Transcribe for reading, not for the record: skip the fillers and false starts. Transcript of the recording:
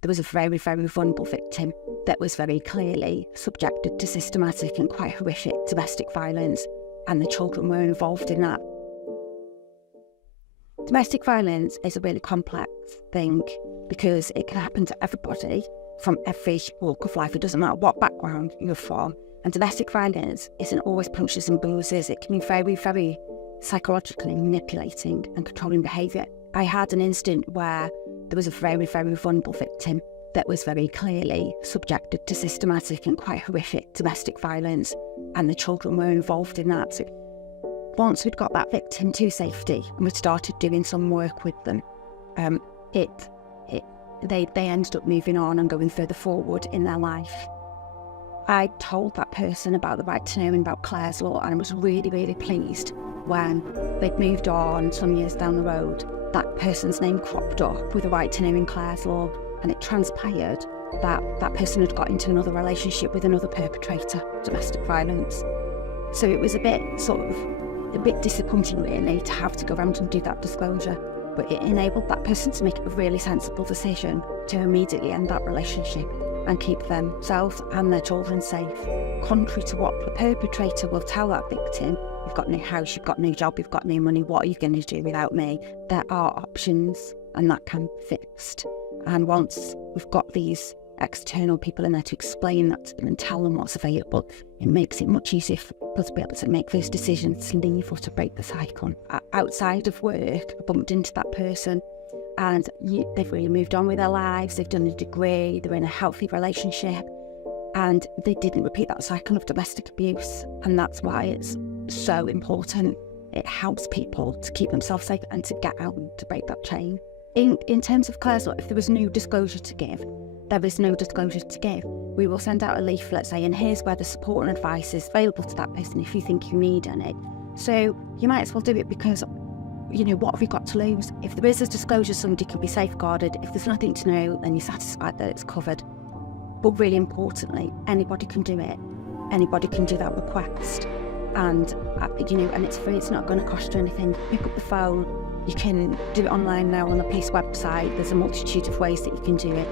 there was a very, very vulnerable victim that was very clearly subjected to systematic and quite horrific domestic violence, and the children were involved in that. Domestic violence is a really complex thing because it can happen to everybody from every walk of life. It doesn't matter what background you're from. And domestic violence isn't always punches and bruises. It can be very, very psychologically manipulating and controlling behaviour. I had an incident where there was a very, very vulnerable victim that was very clearly subjected to systematic and quite horrific domestic violence, and the children were involved in that. So once we'd got that victim to safety and we started doing some work with them, they ended up moving on and going further forward in their life. I told that person about the right to know and about Clare's law, and I was really, really pleased when they'd moved on some years down the road. That person's name cropped up with the right to know in Clare's law, and it transpired that that person had got into another relationship with another perpetrator of domestic violence. So it was a bit disappointing really to have to go around and do that disclosure, but it enabled that person to make a really sensible decision to immediately end that relationship and keep themselves and their children safe. Contrary to what the perpetrator will tell that victim, you've got no house, you've got no job, you've got no money, what are you going to do without me? There are options, and that can be fixed. And once we've got these external people in there to explain that to them and tell them what's available, it makes it much easier for people to be able to make those decisions to leave or to break the cycle. Outside of work, I bumped into that person, and they've really moved on with their lives, they've done a degree, they're in a healthy relationship, and they didn't repeat that cycle of domestic abuse. And that's why it's so important. It helps people to keep themselves safe and to get out and to break that chain. In terms of Clare's law, if there was no disclosure to give, there is no disclosure to give. We will send out a leaflet saying, here's where the support and advice is available to that person if you think you need any. So you might as well do it, because what have you got to lose? If there is a disclosure, somebody can be safeguarded. If there's nothing to know, then you're satisfied that it's covered. But really importantly, anybody can do it. Anybody can do that request. And, and it's free, it's not going to cost you anything. Pick up the phone, you can do it online now on the police website. There's a multitude of ways that you can do it.